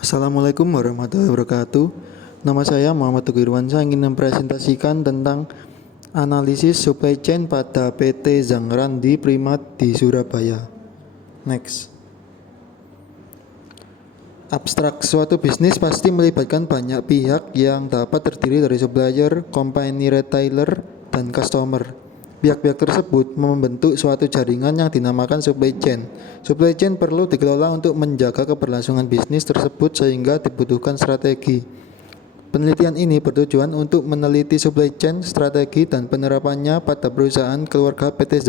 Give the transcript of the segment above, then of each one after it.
Assalamualaikum warahmatullahi wabarakatuh. Nama saya Muhammad Teguh Irwansyah, ingin mempresentasikan tentang analisis supply chain pada PT Zangran di Primat di Surabaya. Next. Abstrak, suatu bisnis pasti melibatkan banyak pihak yang dapat terdiri dari supplier, company retailer, dan customer. Pihak-pihak tersebut membentuk suatu jaringan yang dinamakan supply chain. Supply chain perlu dikelola untuk menjaga keberlangsungan bisnis tersebut sehingga dibutuhkan strategi. Penelitian ini bertujuan untuk meneliti supply chain, strategi, dan penerapannya pada perusahaan keluarga PT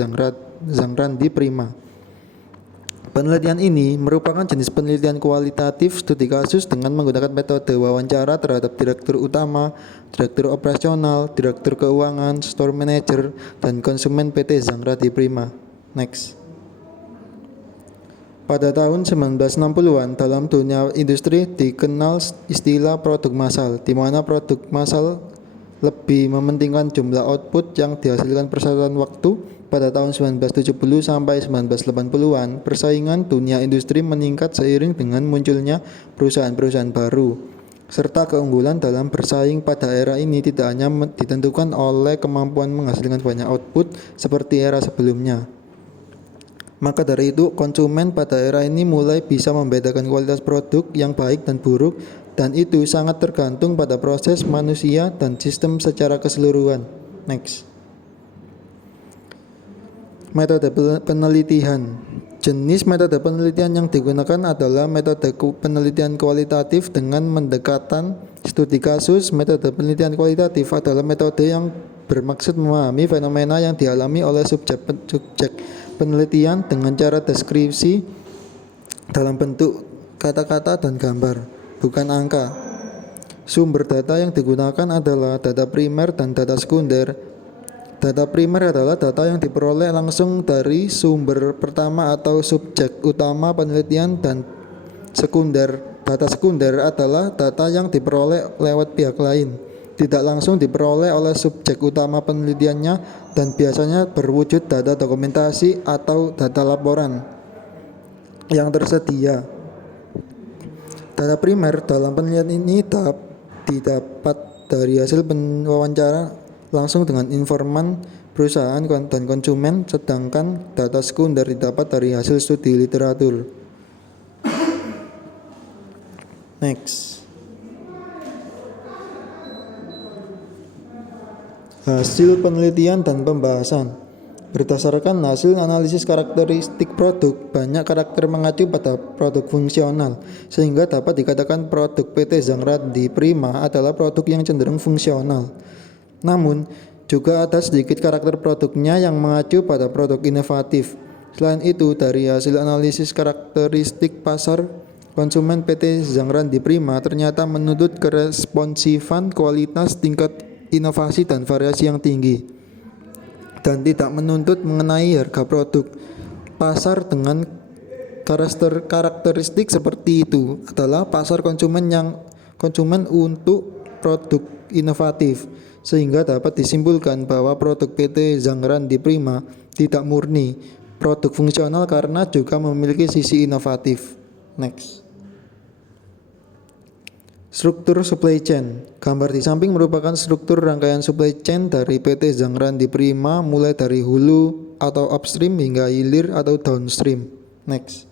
Zangran di Prima. Penelitian ini merupakan jenis penelitian kualitatif studi kasus dengan menggunakan metode wawancara terhadap direktur utama, direktur operasional, direktur keuangan, store manager, dan konsumen PT Zangran di Prima. Next. Pada tahun 1960-an, dalam dunia industri dikenal istilah produk massal, di mana produk massal lebih mementingkan jumlah output yang dihasilkan per satuan waktu. Pada tahun 1970 sampai 1980-an, persaingan dunia industri meningkat seiring dengan munculnya perusahaan-perusahaan baru, serta keunggulan dalam bersaing pada era ini tidak hanya ditentukan oleh kemampuan menghasilkan banyak output seperti era sebelumnya. Maka dari itu, konsumen pada era ini mulai bisa membedakan kualitas produk yang baik dan buruk, dan itu sangat tergantung pada proses manusia dan sistem secara keseluruhan. Next. Metode penelitian. Jenis metode penelitian yang digunakan adalah metode penelitian kualitatif dengan pendekatan studi kasus. Metode penelitian kualitatif adalah metode yang bermaksud memahami fenomena yang dialami oleh subjek penelitian dengan cara deskripsi dalam bentuk kata-kata dan gambar, bukan angka. Sumber data yang digunakan adalah data primer dan data sekunder. Data primer adalah data yang diperoleh langsung dari sumber pertama atau subjek utama penelitian, dan data sekunder adalah data yang diperoleh lewat pihak lain, tidak langsung diperoleh oleh subjek utama penelitiannya, dan biasanya berwujud data dokumentasi atau data laporan yang tersedia. Data primer dalam penelitian ini didapat dari hasil wawancara langsung dengan informan perusahaan dan konsumen, sedangkan data sekunder didapat dari hasil studi literatur. Next. Hasil penelitian dan pembahasan. Berdasarkan hasil analisis karakteristik produk, banyak karakter mengacu pada produk fungsional, sehingga dapat dikatakan produk PT Zangran di Prima adalah produk yang cenderung fungsional. Namun, juga ada sedikit karakter produknya yang mengacu pada produk inovatif. Selain itu, dari hasil analisis karakteristik pasar, konsumen PT Zangran di Prima ternyata menuntut keresponsifan, kualitas, tingkat inovasi, dan variasi yang tinggi, dan tidak menuntut mengenai harga produk. Pasar dengan karakteristik seperti itu adalah pasar konsumen untuk produk inovatif, sehingga dapat disimpulkan bahwa produk PT Zangran di Prima tidak murni produk fungsional karena juga memiliki sisi inovatif. Next. Struktur supply chain. Gambar di samping merupakan struktur rangkaian supply chain dari PT Zangran di Prima, mulai dari hulu atau upstream hingga hilir atau downstream. Next.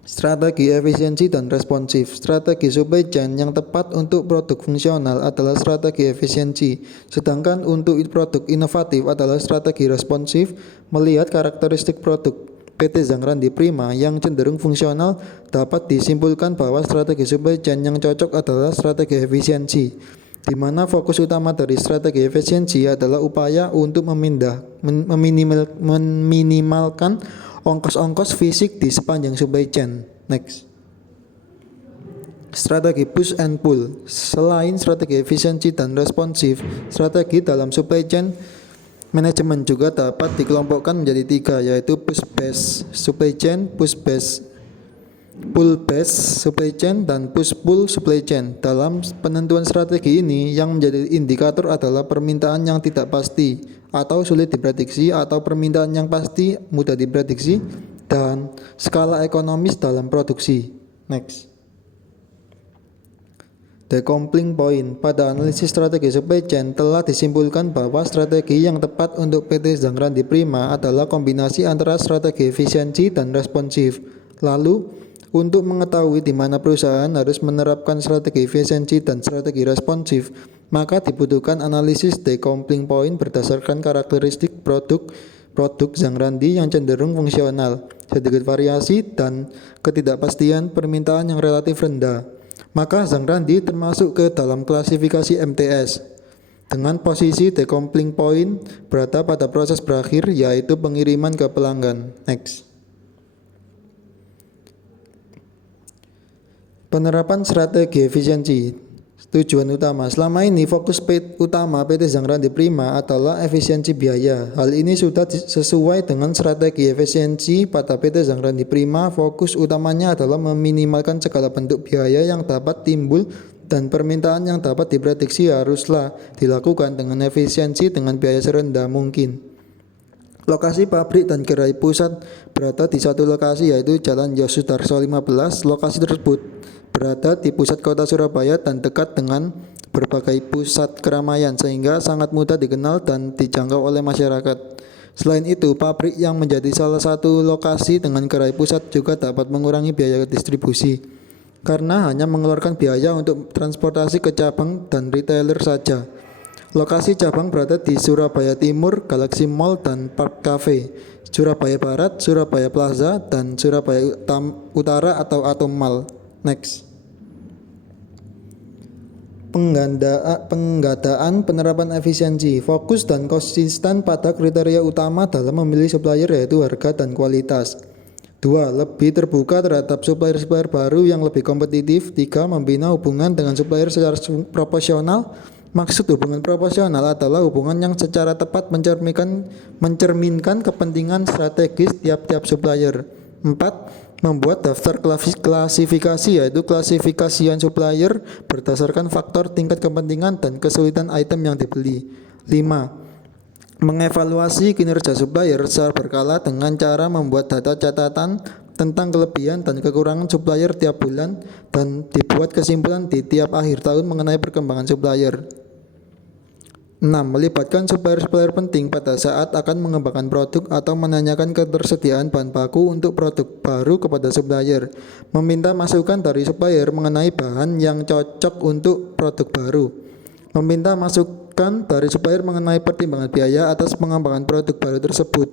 Strategi efisiensi dan responsif. Strategi supply chain yang tepat untuk produk fungsional adalah strategi efisiensi, sedangkan untuk produk inovatif adalah strategi responsif. Melihat karakteristik produk PT Zangran di Prima yang cenderung fungsional, dapat disimpulkan bahwa strategi supply chain yang cocok adalah strategi efisiensi, di mana fokus utama dari strategi efisiensi adalah upaya untuk meminimalkan ongkos-ongkos fisik di sepanjang supply chain. Next. Strategi push and pull. Selain strategi efisiensi dan responsif, strategi dalam supply chain manajemen juga dapat dikelompokkan menjadi tiga, yaitu push based supply chain, pull based supply chain, dan push pull supply chain. Dalam penentuan strategi ini, yang menjadi indikator adalah permintaan yang tidak pasti atau sulit diprediksi, atau permintaan yang pasti mudah diprediksi, dan skala ekonomis dalam produksi. Next. Decoupling point. Pada analisis strategi supply chain telah disimpulkan bahwa strategi yang tepat untuk PT Zangrandi Prima adalah kombinasi antara strategi efisiensi dan responsif. Lalu, untuk mengetahui di mana perusahaan harus menerapkan strategi efisiensi dan strategi responsif, maka dibutuhkan analisis decoupling point berdasarkan karakteristik produk Zangrandi yang cenderung fungsional, sedikit variasi, dan ketidakpastian permintaan yang relatif rendah. Maka Zangrandi termasuk ke dalam klasifikasi MTS dengan posisi decoupling point berada pada proses berakhir, yaitu pengiriman ke pelanggan. Next. Penerapan strategi efisiensi. Tujuan utama. Selama ini fokus utama PT Zangrandi Prima adalah efisiensi biaya. Hal ini sudah sesuai dengan strategi efisiensi pada PT Zangrandi Prima. Fokus utamanya adalah meminimalkan segala bentuk biaya yang dapat timbul dan permintaan yang dapat diprediksi haruslah dilakukan dengan efisiensi dengan biaya serendah mungkin. Lokasi pabrik dan gerai pusat berada di satu lokasi, yaitu Jalan Yosudarso 15. Lokasi tersebut berada di pusat kota Surabaya dan dekat dengan berbagai pusat keramaian sehingga sangat mudah dikenal dan dijangkau oleh masyarakat. Selain itu, pabrik yang menjadi salah satu lokasi dengan gerai pusat juga dapat mengurangi biaya distribusi karena hanya mengeluarkan biaya untuk transportasi ke cabang dan retailer saja. Lokasi cabang berada di Surabaya Timur, Galaxy Mall dan Park Cafe, Surabaya Barat, Surabaya Plaza, dan Surabaya Utara atau Atom Mall. Next. Penggadaan penerapan efisiensi. Fokus dan konsisten pada kriteria utama dalam memilih supplier, yaitu harga dan kualitas. 2. Lebih terbuka terhadap supplier-supplier baru yang lebih kompetitif. 3. Membina hubungan dengan supplier secara proporsional. Maksud hubungan proporsional adalah hubungan yang secara tepat mencerminkan kepentingan strategis tiap-tiap supplier. 4. Membuat daftar klasifikasi, yaitu klasifikasian supplier berdasarkan faktor tingkat kepentingan dan kesulitan item yang dibeli. 5. Mengevaluasi kinerja supplier secara berkala dengan cara membuat data catatan tentang kelebihan dan kekurangan supplier tiap bulan dan dibuat kesimpulan di tiap akhir tahun mengenai perkembangan supplier. 6. Melibatkan supplier-supplier penting pada saat akan mengembangkan produk atau menanyakan ketersediaan bahan baku untuk produk baru kepada supplier. Meminta masukan dari supplier mengenai bahan yang cocok untuk produk baru. Meminta masukan dari supplier mengenai pertimbangan biaya atas pengembangan produk baru tersebut.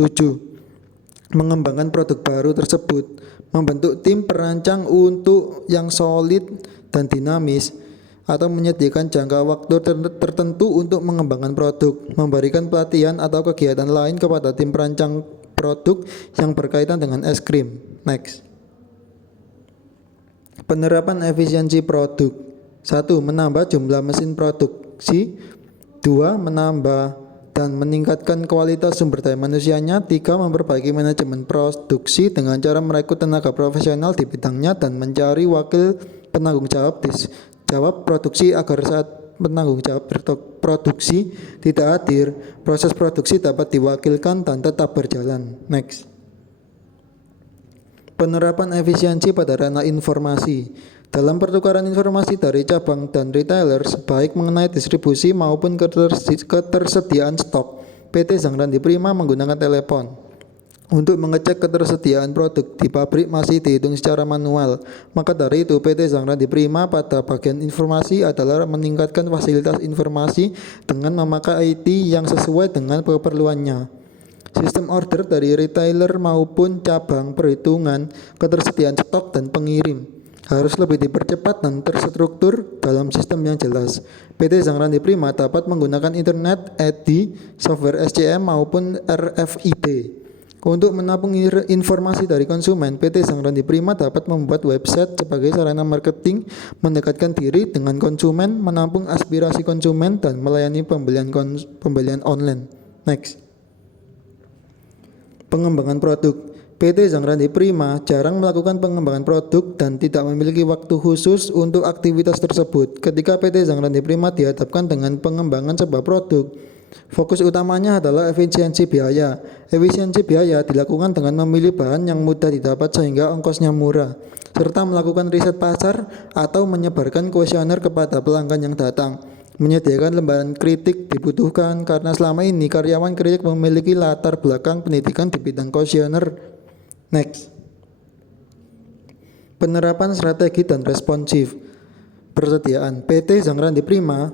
7. Mengembangkan produk baru tersebut. Membentuk tim perancang untuk yang solid dan dinamis, atau menyediakan jangka waktu tertentu untuk mengembangkan produk, memberikan pelatihan atau kegiatan lain kepada tim perancang produk yang berkaitan dengan es krim. Next. Penerapan efisiensi produk. 1. Menambah jumlah mesin produksi. 2. Menambah dan meningkatkan kualitas sumber daya manusianya. 3. Memperbaiki manajemen produksi dengan cara merekrut tenaga profesional di bidangnya dan mencari wakil penanggung jawab produksi agar saat penanggung jawab produksi tidak hadir, proses produksi dapat diwakilkan dan tetap berjalan. Next. Penerapan efisiensi pada ranah informasi. Dalam pertukaran informasi dari cabang dan retailers, baik mengenai distribusi maupun ketersediaan stok, PT Zangrandi Prima menggunakan telepon. Untuk mengecek ketersediaan produk di pabrik masih dihitung secara manual. Maka dari itu PT Zangrandi Prima pada bagian informasi adalah meningkatkan fasilitas informasi dengan memakai IT yang sesuai dengan keperluannya. Sistem order dari retailer maupun cabang, perhitungan, ketersediaan stok dan pengirim harus lebih dipercepat dan terstruktur dalam sistem yang jelas. PT Zangrandi Prima dapat menggunakan internet, EDI, software SCM maupun RFID. Untuk menampung informasi dari konsumen, PT Zangrandi Prima dapat membuat website sebagai sarana marketing, mendekatkan diri dengan konsumen, menampung aspirasi konsumen, dan melayani pembelian online. Next. Pengembangan produk. PT Zangrandi Prima jarang melakukan pengembangan produk dan tidak memiliki waktu khusus untuk aktivitas tersebut. Ketika PT Zangrandi Prima dihadapkan dengan pengembangan sebuah produk, Fokus utamanya adalah efisiensi biaya. Efisiensi biaya dilakukan dengan memilih bahan yang mudah didapat sehingga ongkosnya murah, serta melakukan riset pasar atau menyebarkan kuesioner kepada pelanggan yang datang. Menyediakan lembaran kritik dibutuhkan karena selama ini karyawan kritik memiliki latar belakang pendidikan di bidang kuesioner. Next. Penerapan strategi dan responsif. Persediaan. PT Zangrandi Prima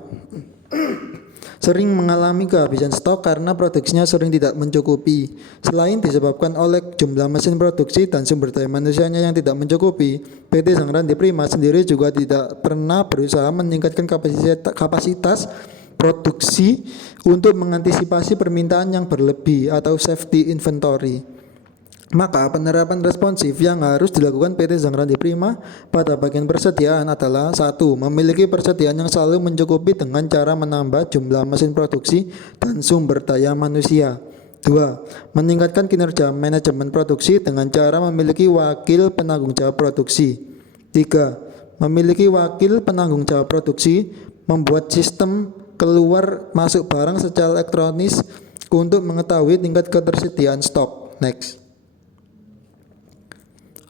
sering mengalami kehabisan stok karena produksinya sering tidak mencukupi. Selain disebabkan oleh jumlah mesin produksi dan sumber daya manusianya yang tidak mencukupi, PT Zangrandi Prima sendiri juga tidak pernah berusaha meningkatkan kapasitas produksi untuk mengantisipasi permintaan yang berlebih atau safety inventory. Maka penerapan responsif yang harus dilakukan PT Zangrandi Prima pada bagian persediaan adalah 1. Memiliki persediaan yang selalu mencukupi dengan cara menambah jumlah mesin produksi dan sumber daya manusia. 2. Meningkatkan kinerja manajemen produksi dengan cara memiliki wakil penanggung jawab produksi. 3. Memiliki wakil penanggung jawab produksi, membuat sistem keluar masuk barang secara elektronis untuk mengetahui tingkat ketersediaan stok. Next.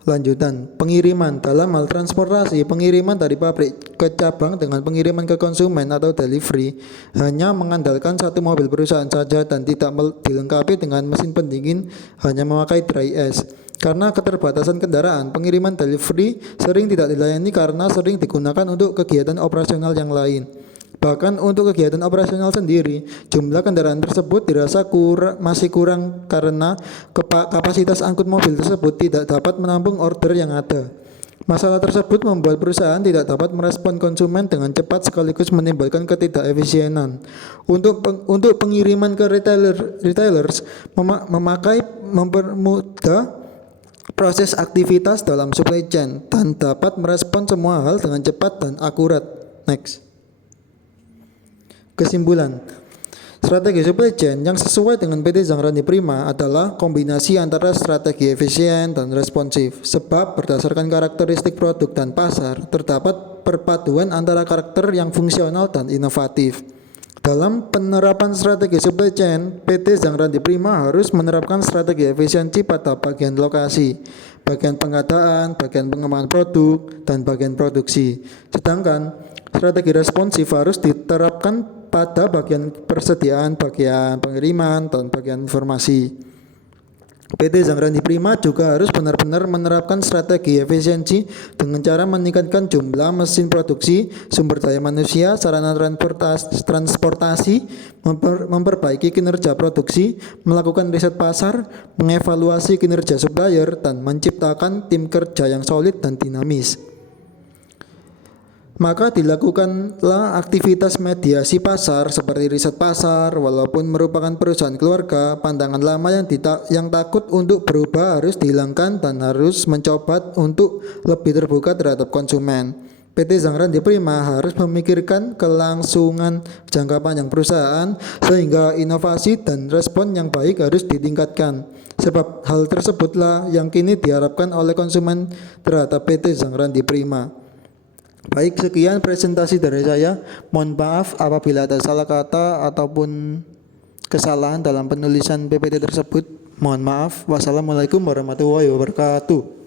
Lanjutan, pengiriman. Dalam hal transportasi, pengiriman dari pabrik ke cabang dengan pengiriman ke konsumen atau delivery hanya mengandalkan satu mobil perusahaan saja dan tidak dilengkapi dengan mesin pendingin, hanya memakai dry ice. Karena keterbatasan kendaraan, pengiriman delivery sering tidak dilayani karena sering digunakan untuk kegiatan operasional yang lain. Bahkan untuk kegiatan operasional sendiri, jumlah kendaraan tersebut dirasa masih kurang karena kapasitas angkut mobil tersebut tidak dapat menampung order yang ada. Masalah tersebut membuat perusahaan tidak dapat merespon konsumen dengan cepat sekaligus menimbulkan ketidakefisienan. Untuk pengiriman ke retailers mempermudah proses aktivitas dalam supply chain dan dapat merespon semua hal dengan cepat dan akurat. Next. Kesimpulan, strategi supply chain yang sesuai dengan PT Zangrandi Prima adalah kombinasi antara strategi efisien dan responsif. Sebab berdasarkan karakteristik produk dan pasar, terdapat perpaduan antara karakter yang fungsional dan inovatif. Dalam penerapan strategi supply chain, PT Zangrandi Prima harus menerapkan strategi efisiensi pada bagian lokasi, bagian pengadaan, bagian pengembangan produk, dan bagian produksi. Sedangkan strategi responsif harus diterapkan pada bagian persediaan, bagian pengiriman, dan bagian informasi. PT Zangrandi Prima juga harus benar-benar menerapkan strategi efisiensi dengan cara meningkatkan jumlah mesin produksi, sumber daya manusia, sarana transportasi, memperbaiki kinerja produksi, melakukan riset pasar, mengevaluasi kinerja supplier, dan menciptakan tim kerja yang solid dan dinamis. Maka dilakukanlah aktivitas mediasi pasar seperti riset pasar. Walaupun merupakan perusahaan keluarga, pandangan lama yang takut untuk berubah harus dihilangkan dan harus mencoba untuk lebih terbuka terhadap konsumen. PT Zangrandi Prima harus memikirkan kelangsungan jangka panjang perusahaan sehingga inovasi dan respon yang baik harus ditingkatkan. Sebab hal tersebutlah yang kini diharapkan oleh konsumen terhadap PT Zangrandi Prima. Baik, sekian presentasi dari saya. Mohon maaf apabila ada salah kata ataupun kesalahan dalam penulisan PPT tersebut. Mohon maaf. Wassalamualaikum warahmatullahi wabarakatuh.